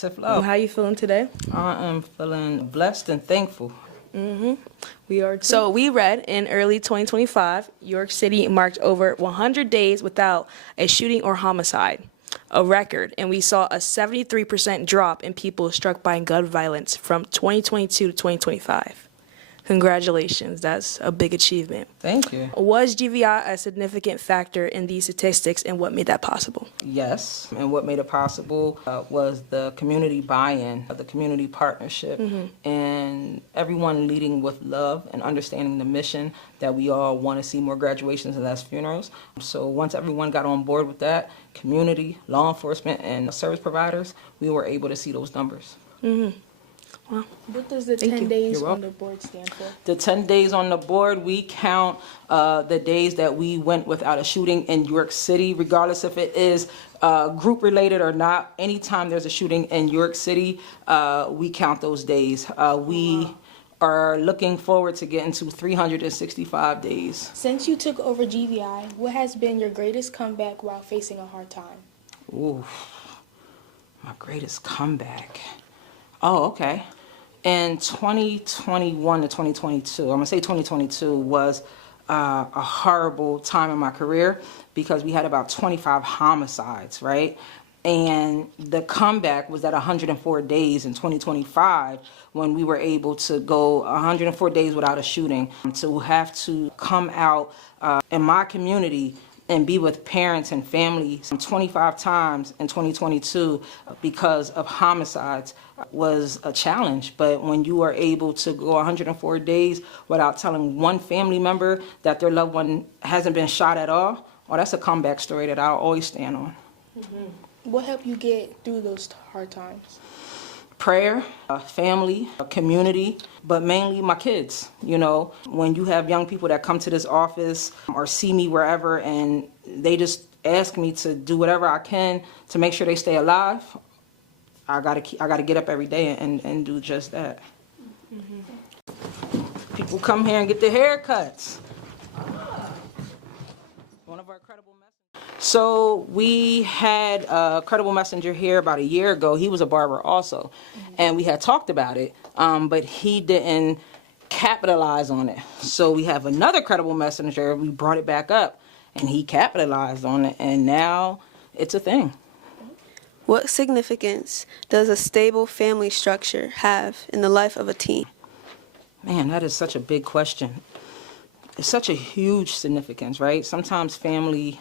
Tiff Lowe. How you feeling today? I am feeling blessed and thankful. We are too. So we read in early 2025, York City marked over 100 days without a shooting or homicide, a record, and we saw a 73% drop in people struck by gun violence from 2022 to 2025. Congratulations, that's a big achievement. Thank you. Was GVI a significant factor in these statistics, and what made that possible? Yes, and what made it possible was the community buy-in, the community partnership, and everyone leading with love and understanding the mission that we all want to see more graduations and less funerals. So once everyone got on board with that, community, law enforcement, and service providers, we were able to see those numbers. Well, what does the 10 days on the board stand for? The 10 days on the board, we count the days that we went without a shooting in York City, regardless if it is group related or not. Anytime there's a shooting in York City, we count those days. We are looking forward to getting to 365 days. Since you took over GVI, what has been your greatest comeback while facing a hard time? Ooh, my greatest comeback. Oh, okay. In 2021 to 2022, I'm going to say 2022 was a horrible time in my career because we had about 25 homicides, right? And the comeback was at 104 days in 2025 when we were able to go 104 days without a shooting. To have to come out in my community and be with parents and families 25 times in 2022 because of homicides was a challenge. But when you are able to go 104 days without telling one family member that their loved one hasn't been shot at all, well, that's a comeback story that I'll always stand on. What helped you get through those hard times? Prayer, family, community, but mainly my kids. You know, when you have young people that come to this office or see me wherever and they just ask me to do whatever I can to make sure they stay alive, I gotta get up every day and do just that. People come here and get their haircuts. One of our credible messengers. So we had a credible messenger here about a year ago. He was a barber also, and we had talked about it, but he didn't capitalize on it. So we have another credible messenger. We brought it back up, and he capitalized on it, and now it's a thing. What significance does a stable family structure have in the life of a teen? Man, that is such a big question. It's such a huge significance, right? Sometimes family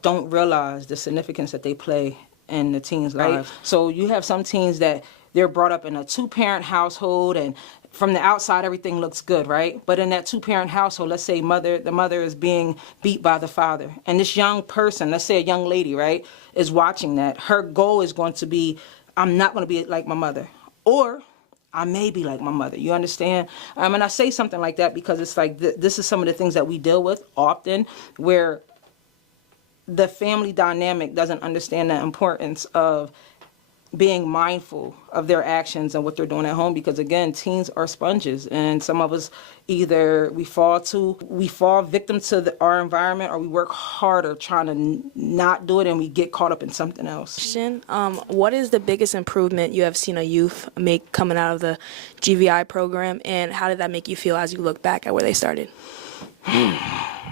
don't realize the significance that they play in the teens' lives. So you have some teens that they're brought up in a two-parent household, and from the outside everything looks good, right? But in that two-parent household, let's say the mother is being beat by the father, and this young person, let's say a young lady, right, is watching that. Her goal is going to be, I'm not going to be like my mother, or I may be like my mother. You understand? And I say something like that because it's like this is some of the things that we deal with often, where the family dynamic doesn't understand the importance of being mindful of their actions and what they're doing at home, because again, teens are sponges, and some of us either we fall victim to our environment, or we work harder trying to not do it and we get caught up in something else. What is the biggest improvement you have seen a youth make coming out of the GVI program, and how did that make you feel as you look back at where they started?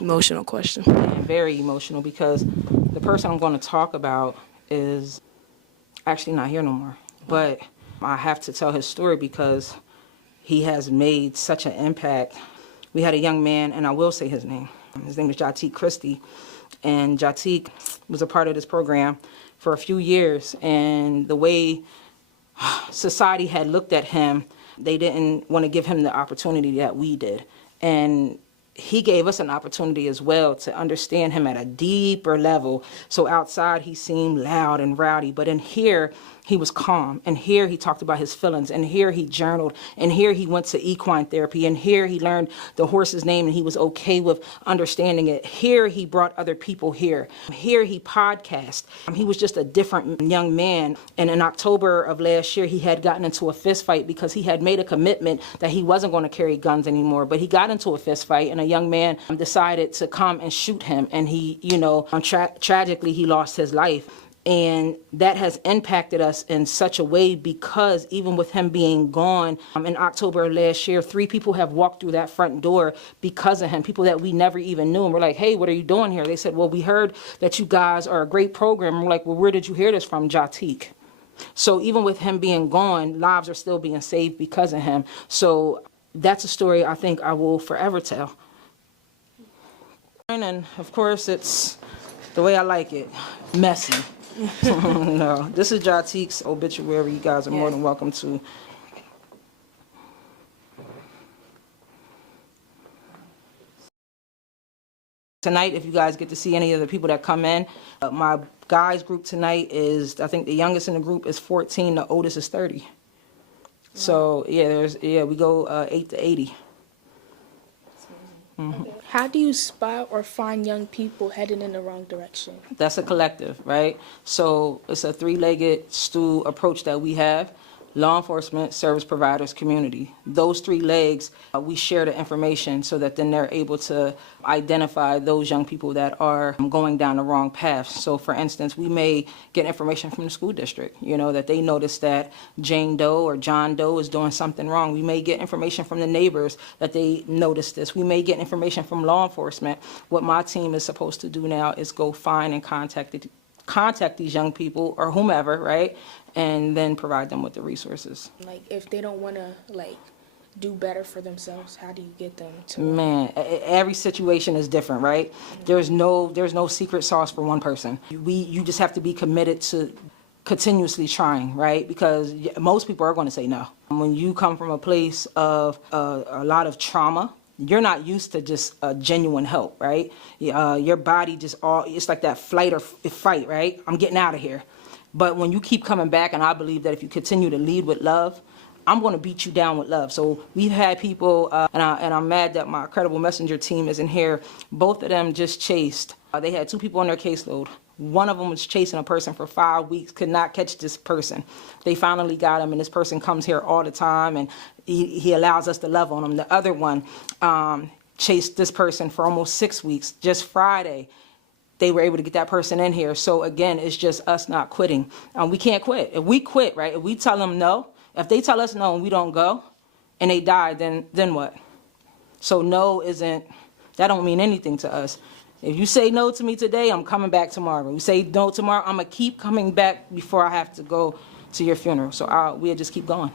Emotional question. Very emotional, because the person I'm going to talk about is actually not here no more. But I have to tell his story because he has made such an impact. We had a young man, and I will say his name. His name is Jatik Christie. And Jatik was a part of this program for a few years. And the way society had looked at him, they didn't want to give him the opportunity that we did. And he gave us an opportunity as well to understand him at a deeper level. So outside he seemed loud and rowdy, but in here he was calm. And here he talked about his feelings. And here he journaled. And here he went to equine therapy. And here he learned the horse's name and he was okay with understanding it. Here he brought other people here. Here he podcast. He was just a different young man. And in October of last year, he had gotten into a fist fight because he had made a commitment that he wasn't going to carry guns anymore. But he got into a fist fight, and a young man decided to come and shoot him. And he, tragically, he lost his life. And that has impacted us in such a way because even with him being gone in October of last year, 3 people have walked through that front door because of him, people that we never even knew. And we're like, hey, what are you doing here? They said, well, we heard that you guys are a great program. And we're like, well, where did you hear this from? Jatik. So even with him being gone, lives are still being saved because of him. So that's a story I think I will forever tell. And of course, it's the way I like it, messy. No, this is Jatik's obituary. You guys are more than welcome to. Tonight, if you guys get to see any of the people that come in, my guys group tonight is, I think the youngest in the group is 14, the oldest is 30. Wow. So we go 8 to 80. Mm-hmm. Okay. How do you spot or find young people headed in the wrong direction? That's a collective, right? So it's a 3-legged stool approach that we have: law enforcement, service providers, community. Those 3 legs, we share the information so that then they're able to identify those young people that are going down the wrong path. So for instance, we may get information from the school district, that they notice that Jane Doe or John Doe is doing something wrong. We may get information from the neighbors that they notice this. We may get information from law enforcement. What my team is supposed to do now is go find and contact these young people or whomever, right? And then provide them with the resources. Like, if they don't want to, do better for themselves, how do you get them to? Man, every situation is different, right? Mm-hmm. There's no secret sauce for one person. You just have to be committed to continuously trying, right? Because most people are going to say no. When you come from a place of a lot of trauma, you're not used to just genuine help, right? Your body it's like that flight or fight, right? I'm getting out of here. But when you keep coming back, and I believe that if you continue to lead with love, I'm going to beat you down with love. So we've had people, and I'm mad that my Credible Messenger team isn't here. Both of them just chased. They had 2 people on their caseload. One of them was chasing a person for 5 weeks, could not catch this person. They finally got him, and this person comes here all the time, and he allows us to love on him. The other one chased this person for almost 6 weeks. Just Friday, they were able to get that person in here. So again, it's just us not quitting. We can't quit. If we quit, right, if we tell them no, if they tell us no and we don't go, and they die, then what? So no that don't mean anything to us. If you say no to me today, I'm coming back tomorrow. You say no tomorrow, I'm going to keep coming back before I have to go to your funeral. So we'll just keep going.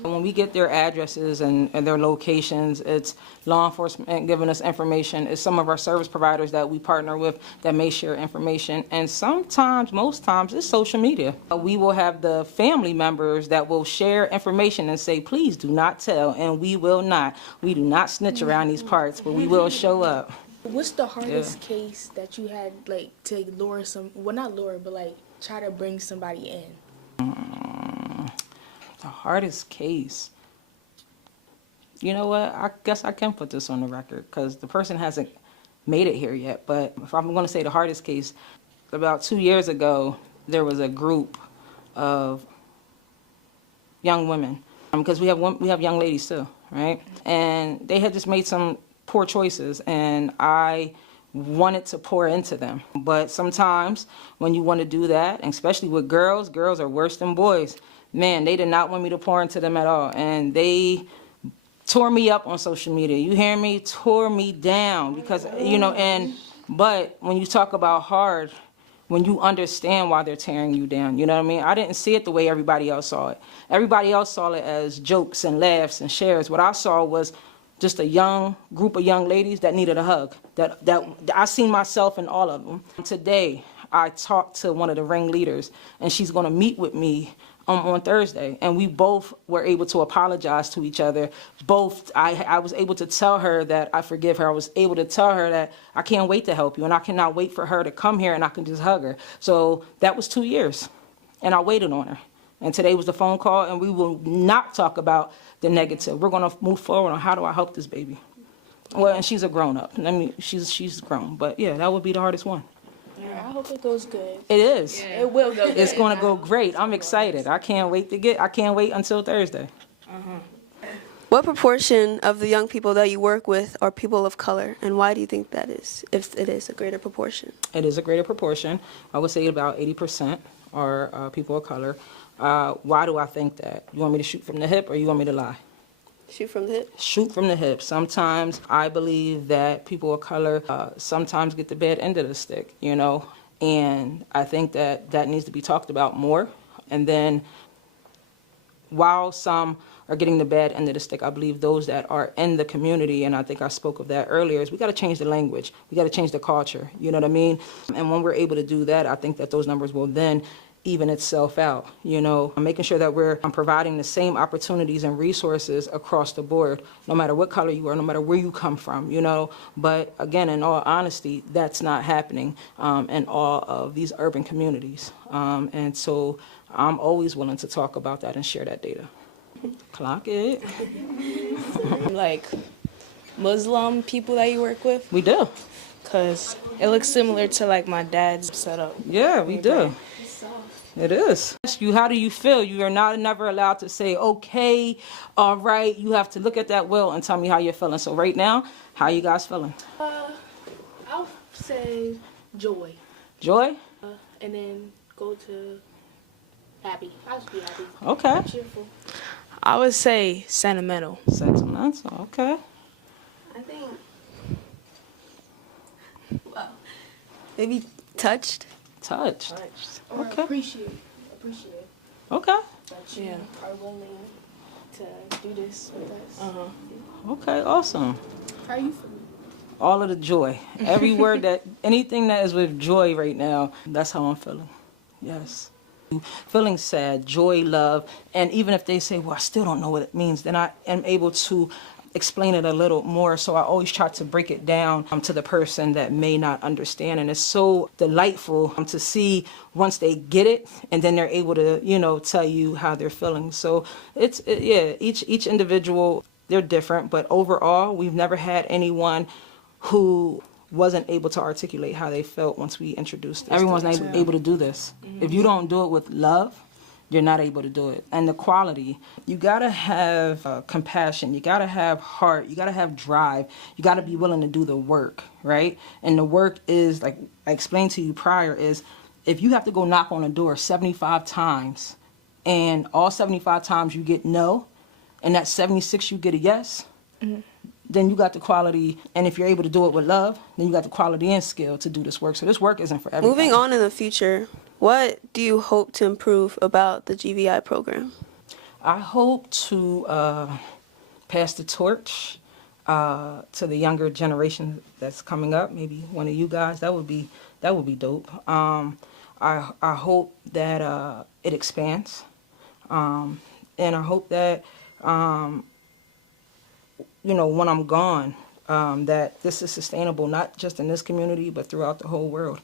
When we get their addresses and their locations, it's law enforcement giving us information. It's some of our service providers that we partner with that may share information. And sometimes, most times, it's social media. We will have the family members that will share information and say, please do not tell, and we will not. We do not snitch around these parts, but we will show up. What's the hardest case that you had, to lure not lure, but, try to bring somebody in? The hardest case. You know what? I guess I can put this on the record because the person hasn't made it here yet. But if I'm going to say the hardest case, about 2 years ago, there was a group of young women, because we have young ladies too, right? And they had just made some poor choices, and I wanted to pour into them. But sometimes when you want to do that, and especially with girls are worse than boys. Man, they did not want me to pour into them at all. And they tore me up on social media. You hear me? Tore me down because, but when you talk about hard, when you understand why they're tearing you down, you know what I mean? I didn't see it the way everybody else saw it. Everybody else saw it as jokes and laughs and shares. What I saw was just a young group of young ladies that needed a hug. That I seen myself in all of them. Today, I talked to one of the ringleaders, and she's going to meet with me on Thursday, and we both were able to apologize to each other. I was able to tell her that I forgive her. I was able to tell her that I can't wait to help you, and I cannot wait for her to come here and I can just hug her. So that was 2 years, and I waited on her. And today was the phone call, and we will not talk about the negative. We're going to move forward on how do I help this baby. Well, and she's a grown-up. She's grown, but yeah, that would be the hardest one. Yeah, I hope it goes good. It is. Yeah. It will go good. It's going to go great. I'm excited. I can't wait until Thursday. What proportion of the young people that you work with are people of color, and why do you think that is, if it is a greater proportion? It is a greater proportion. I would say about 80% are people of color. Why do I think that? You want me to shoot from the hip or you want me to lie? Shoot from the hip? Shoot from the hip. Sometimes I believe that people of color sometimes get the bad end of the stick, you know, and I think that that needs to be talked about more. And then while some are getting the bad end of the stick, I believe those that are in the community, and I think I spoke of that earlier, is we got to change the language. We got to change the culture, you know what I mean? And when we're able to do that, I think that those numbers will then even itself out, you know, making sure that we're providing the same opportunities and resources across the board, no matter what color you are, no matter where you come from, you know. But again, in all honesty, that's not happening in all of these urban communities. And so I'm always willing to talk about that and share that data. Clock it. Like Muslim people that you work with? We do. Because it looks similar to like my dad's setup. Yeah, we do. It is. Ask you, how do you feel? You are never allowed to say, okay, all right. You have to look at that will and tell me how you're feeling. So right now, how you guys feeling? I'll say joy. Joy? And then go to happy. I'll just be happy. Okay. Cheerful. I would say sentimental. Sentimental, okay. I think, well, maybe touched. Touched. Or Okay. appreciate. Okay. That you Yeah. are willing to do this with us. Okay, awesome. How are you feeling? All of the joy. Every word anything that is with joy right now, that's how I'm feeling. Yes. Feeling sad, joy, love, and even if they say, well, I still don't know what it means, then I am able to explain it a little more. So I always try to break it down to the person that may not understand. And it's so delightful to see once they get it and then they're able to, you know, tell you how they're feeling. So each individual, they're different. But overall, we've never had anyone who wasn't able to articulate how they felt once we introduced this. Everyone's not able to do this. If you don't do it with love, you're not able to do it. And the quality, you gotta have compassion, you gotta have heart, you gotta have drive, you gotta be willing to do the work, right? And the work is, like I explained to you prior, is if you have to go knock on a door 75 times and all 75 times you get no, and that 76 you get a yes, then you got the quality. And if you're able to do it with love, then you got the quality and skill to do this work. So this work isn't for everybody. Moving on in the future, what do you hope to improve about the GVI program? I hope to pass the torch to the younger generation that's coming up. Maybe one of you guys. That would be dope. I hope that it expands, and I hope that you know, when I'm gone, that this is sustainable, not just in this community, but throughout the whole world.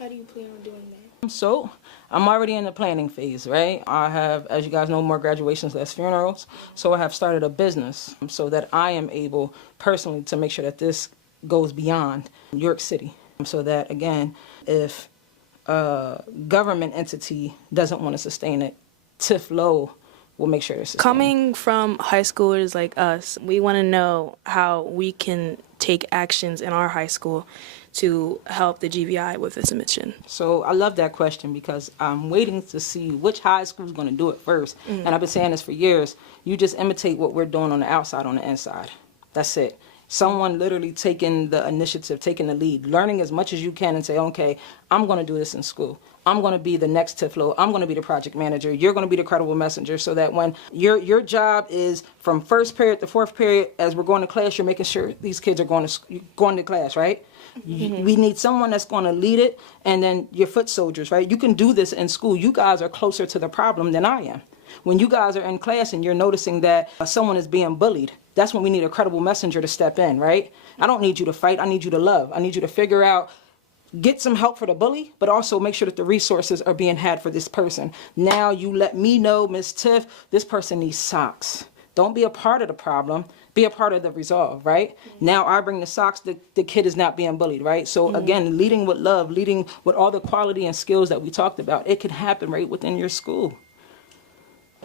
How do you plan on doing that? So I'm already in the planning phase, right? I have, as you guys know, more graduations, less funerals. So I have started a business so that I am able personally to make sure that this goes beyond New York City. So that, again, if a government entity doesn't want to sustain it, Tiff Lowe will make sure it's sustained. Coming from high schoolers like us, we want to know how we can take actions in our high school to help the GVI with its mission. So I love that question because I'm waiting to see which high school is going to do it first. And I've been saying this for years. You just imitate what we're doing on the outside, on the inside. That's it. Someone literally taking the initiative, taking the lead, learning as much as you can and say, okay, I'm going to do this in school. I'm going to be the next Tiff Lowe. I'm going to be the project manager. You're going to be the credible messenger, so that when your job is from first period to fourth period, as we're going to class, you're making sure these kids are going to class, right? We need someone that's going to lead it, and then your foot soldiers, right? You can do this in school. You guys are closer to the problem than I am. When you guys are in class and you're noticing that someone is being bullied, that's when we need a credible messenger to step in, right? I don't need you to fight. I need you to love. I need you to figure out, get some help for the bully, but also make sure that the resources are being had for this person. Now you let me know, Miss Tiff, this person needs socks. Don't be a part of the problem. Be a part of the resolve, right? Now I bring the socks, the kid is not being bullied, right? So again, leading with love, leading with all the quality and skills that we talked about, it can happen right within your school.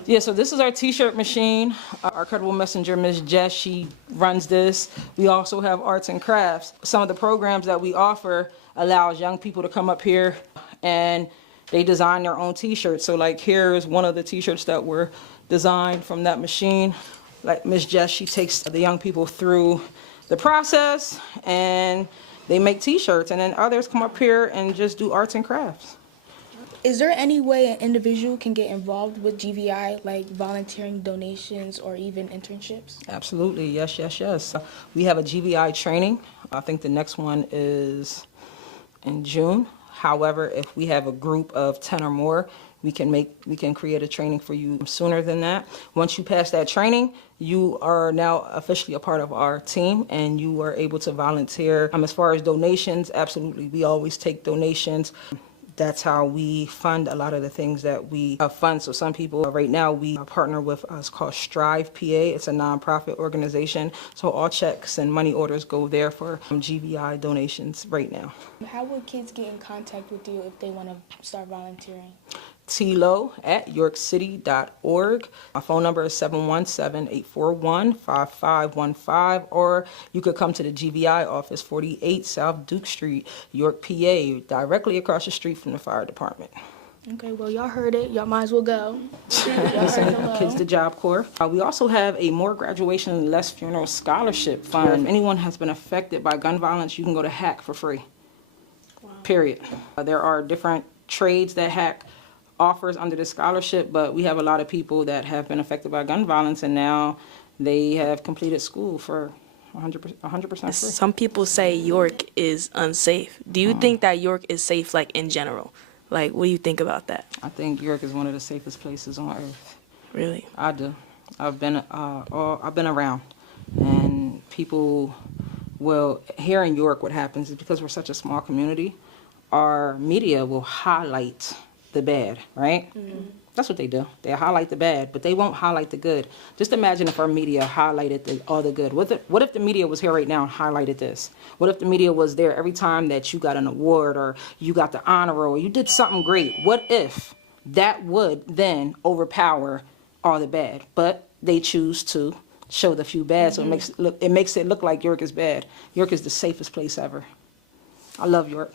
Yeah, so this is our t-shirt machine. Our credible messenger, Ms. Jess, she runs this. We also have arts and crafts. Some of the programs that we offer allows young people to come up here and they design their own t-shirts. So like here's one of the t-shirts that were designed from that machine. Like Ms. Jess, she takes the young people through the process and they make t-shirts, and then others come up here and just do arts and crafts. Is there any way an individual can get involved with GVI, like volunteering, donations, or even internships? Absolutely, yes, yes, yes. We have a GVI training. I think the next one is in June. However, if we have a group of 10 or more, we can create a training for you sooner than that. Once you pass that training, you are now officially a part of our team and you are able to volunteer. As far as donations, absolutely, we always take donations. That's how we fund a lot of the things that we fund. So some people, right now, we partner with us called Strive PA. It's a nonprofit organization. So all checks and money orders go there for GVI donations right now. How would kids get in contact with you if they want to start volunteering? Tiff Lowe at yorkcity.org. My phone number is 717-841-5515, or you could come to the GVI office, 48 South Duke Street, York, PA, directly across the street from the fire department. Okay, well, y'all heard it. Y'all might as well go. Kids to Job Corps. We also have a More Graduation, Less Funeral Scholarship Fund. If anyone has been affected by gun violence, you can go to HACK for free. Wow. Period. There are different trades that HACK offers under the scholarship, but we have a lot of people that have been affected by gun violence and now they have completed school for 100% free. Some people say York is unsafe. Do you think that York is safe, like, in general? Like, what do you think about that? I think York is one of the safest places on earth. Really? I do. I've been around, and people will, here in York, what happens is because we're such a small community, our media will highlight the bad, right? Mm-hmm. That's what they do. They highlight the bad, but they won't highlight the good. Just imagine if our media highlighted all the good. What if the media was here right now and highlighted this? What if the media was there every time that you got an award or you got the honor roll or you did something great? What if that would then overpower all the bad? But they choose to show the few bad, so it makes it look like York is bad. York is the safest place ever. I love York.